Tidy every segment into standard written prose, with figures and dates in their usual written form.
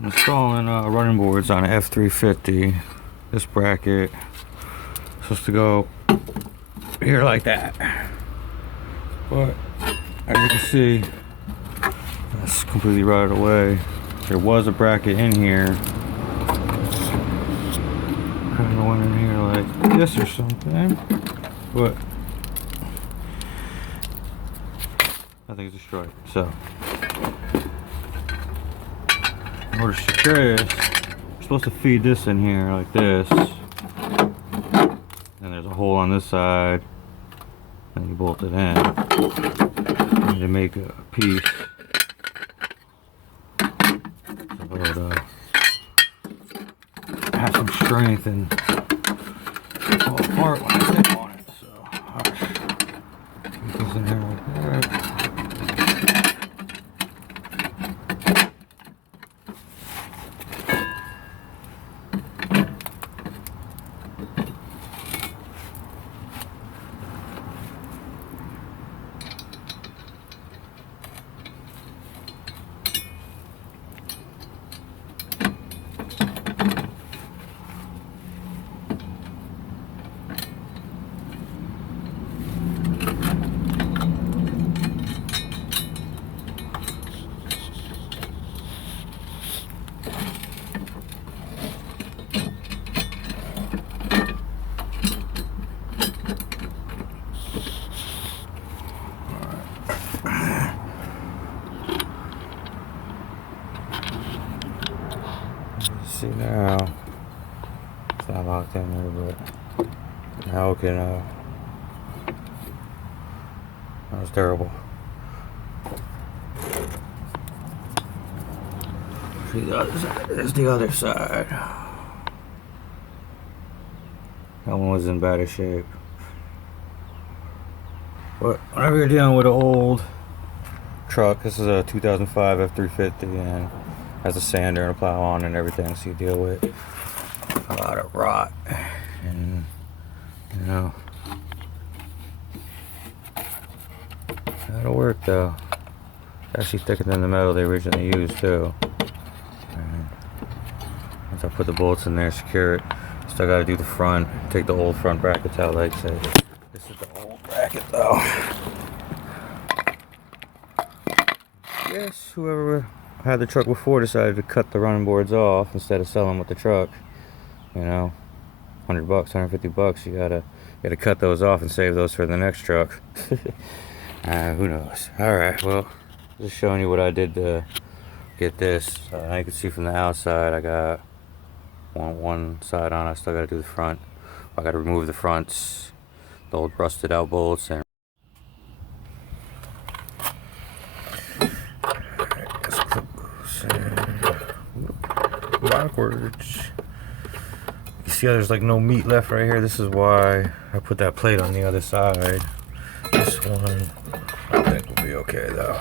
I'm installing running boards on an F350. This bracket is supposed to go here like that, but as you can see, that's completely rotted away. There was a bracket in here, kind of went in here like this or something, but I think it's destroyed. So in order to secure this, you're supposed to feed this in here like this, and there's a hole on this side, and you bolt it in, and you make a piece so it'll have some strength and fall apart when I step on it. So I'll keep this in here like that. See now, it's not locked in there, but now it can, that was terrible. See the other side, there's the other side. That one was in better shape. But whenever you're dealing with an old truck, this is a 2005 F350 and has a sander and a plow on and everything, so you deal with a lot of rot, and you know, that'll work though. It's actually thicker than the metal they originally used too. And once I put the bolts in there, secure it, still got to do the front, take the old front brackets out like I said. This is the old bracket though. Yes, whoever had the truck before decided to cut the running boards off instead of selling with the truck. You know, $100, $150. You gotta cut those off and save those for the next truck. Who knows? All right, well, just showing you what I did to get this. Now you can see from the outside, I got one side on. I still gotta do the front. I gotta remove the fronts, the old rusted out bolts, and backwards. You see how there's like no meat left right here? This is why I put that plate on the other side. This one I think will be okay though.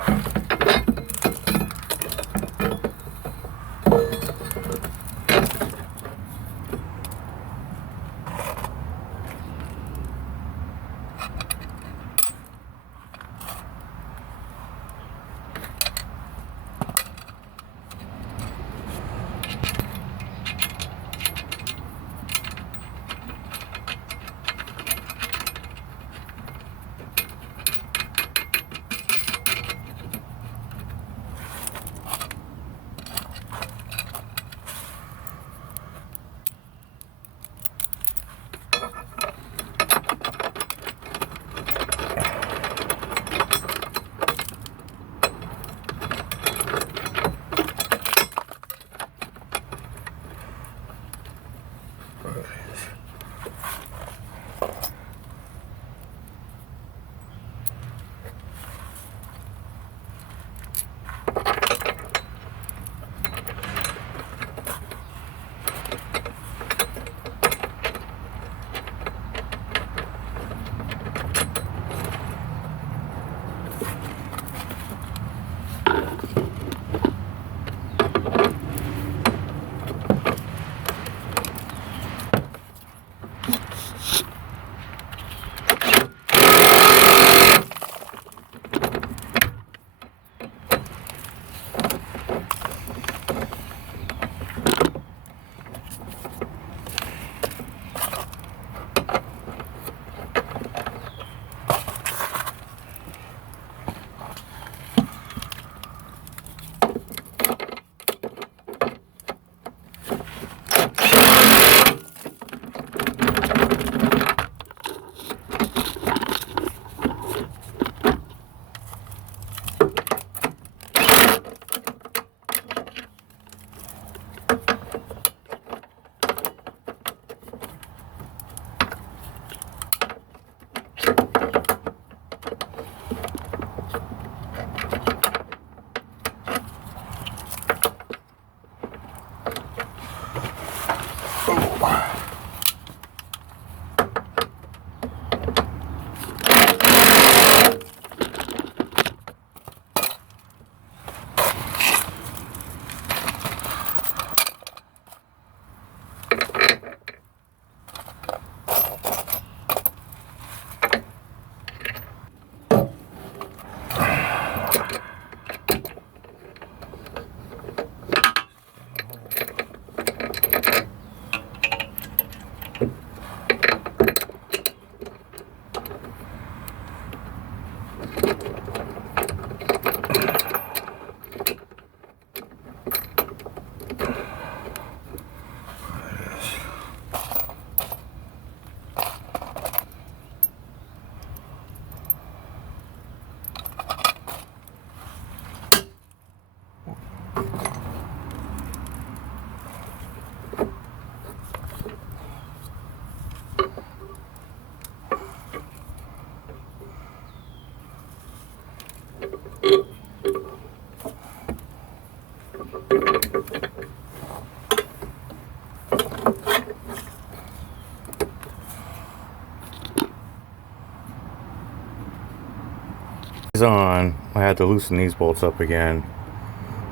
On, I had to loosen these bolts up again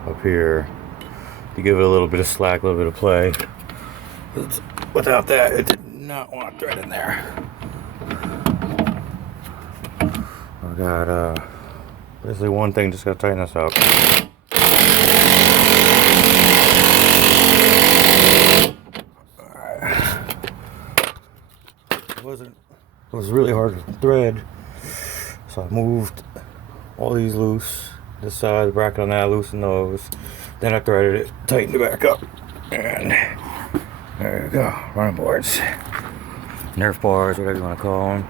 up here to give it a little bit of slack, a little bit of play. Without that, it did not want to thread in there. I got basically one thing, just gotta tighten this up. It was really hard to thread, so I moved all these loose, this side, the bracket on that, loosen those, then I threaded it, tightened it back up, and there you go, running boards, Nerf bars, whatever you want to call them.